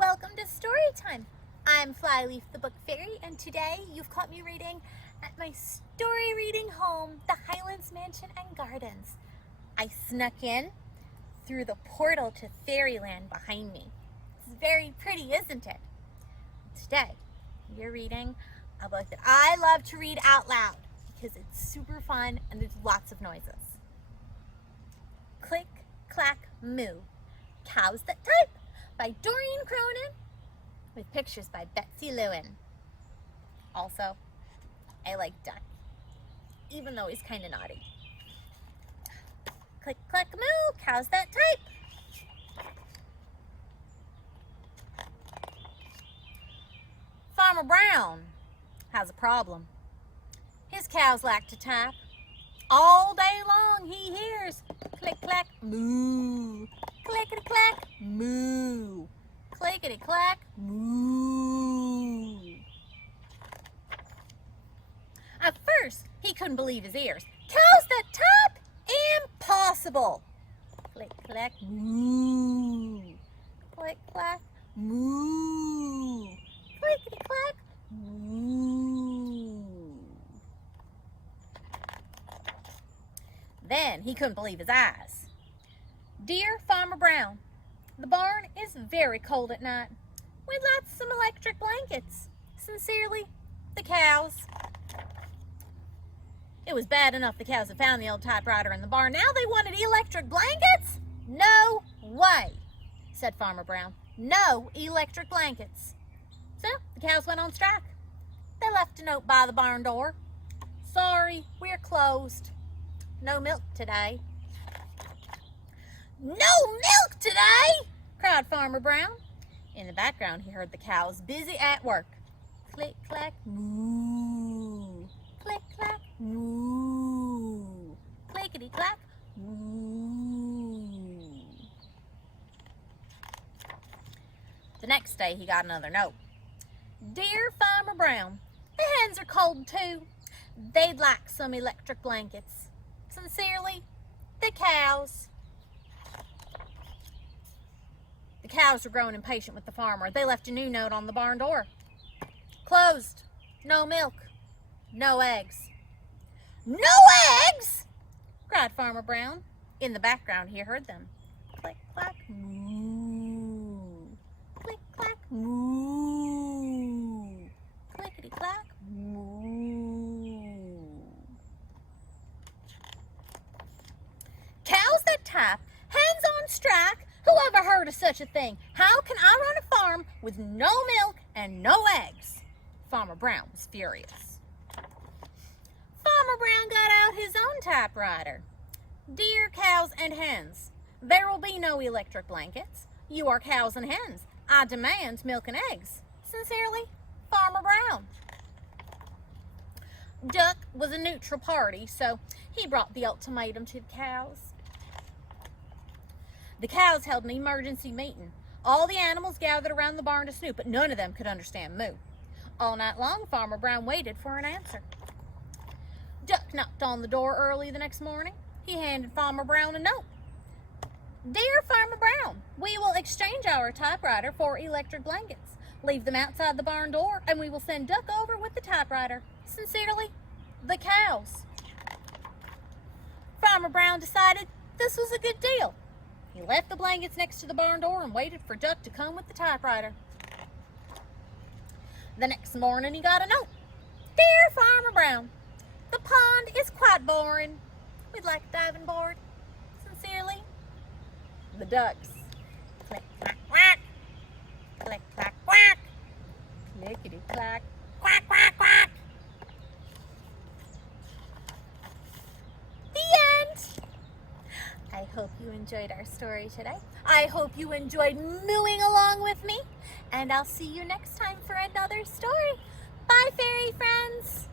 Welcome to Storytime. I'm Flyleaf the Book Fairy, and today you've caught me reading at my story reading home, the Highlands Mansion and Gardens. I snuck in through the portal to Fairyland behind me. It's very pretty, isn't it? Today, you're reading a book that I love to read out loud because it's super fun and there's lots of noises. Click, Clack Moo, Cows That Type by Doreen Cronin with pictures by Betsy Lewin. Also, I like Duck, even though he's kind of naughty. Click, Clack Moo, Cows That Type. Farmer Brown has a problem. His cows lack to type. All day long he hears click, clack, moo, clickety clack, moo, clickety clack, moo. At first, he couldn't believe his ears. Cows that type? Impossible! Click, clack, moo, click, clack, moo, clickety clack, moo. Then he couldn't believe his eyes. Dear Farmer Brown, the barn is very cold at night. We'd like some electric blankets. Sincerely, the cows. It was bad enough the cows had found the old typewriter in the barn. Now they wanted electric blankets? No way, said Farmer Brown. No electric blankets. So the cows went on strike. They left a note by the barn door. Sorry, we're closed. No milk today. No milk today, cried Farmer Brown. In the background, he heard the cows busy at work. Click, clack, moo. Click, clack, moo. Clickety, clack, moo. The next day, he got another note. Dear Farmer Brown, the hens are cold too. They'd like some electric blankets. Sincerely, the cows. The cows were growing impatient with the farmer. They left a new note on the barn door. Closed. No milk. No eggs. No eggs! Cried Farmer Brown. In the background, he heard them. Click, clack, moo. Click, clack, moo. Clickety, clack, moo. Cows that type, hens on strike. Who ever heard of such a thing? How can I run a farm with no milk and no eggs? Farmer Brown was furious. Farmer Brown got out his own typewriter. Dear cows and hens, there will be no electric blankets. You are cows and hens. I demand milk and eggs. Sincerely, Farmer Brown. Duck was a neutral party, so he brought the ultimatum to the cows. The cows held an emergency meeting. All the animals gathered around the barn to snoop, but none of them could understand moo. All night long, Farmer Brown waited for an answer. Duck knocked on the door early the next morning. He handed Farmer Brown a note. Dear Farmer Brown, we will exchange our typewriter for electric blankets. Leave them outside the barn door, and we will send Duck over with the typewriter. Sincerely, the cows. Farmer Brown decided this was a good deal. He left the blankets next to the barn door and waited for Duck to come with the typewriter. The next morning he got a note. Dear Farmer Brown, the pond is quite boring. We'd like a diving board. Sincerely, the ducks. Click, clack, quack. Click, clack, quack. Clickety, clack, quack, quack, quack. The end. I hope you enjoyed our story today. I hope you enjoyed mooing along with me. And I'll see you next time for another story. Bye, fairy friends.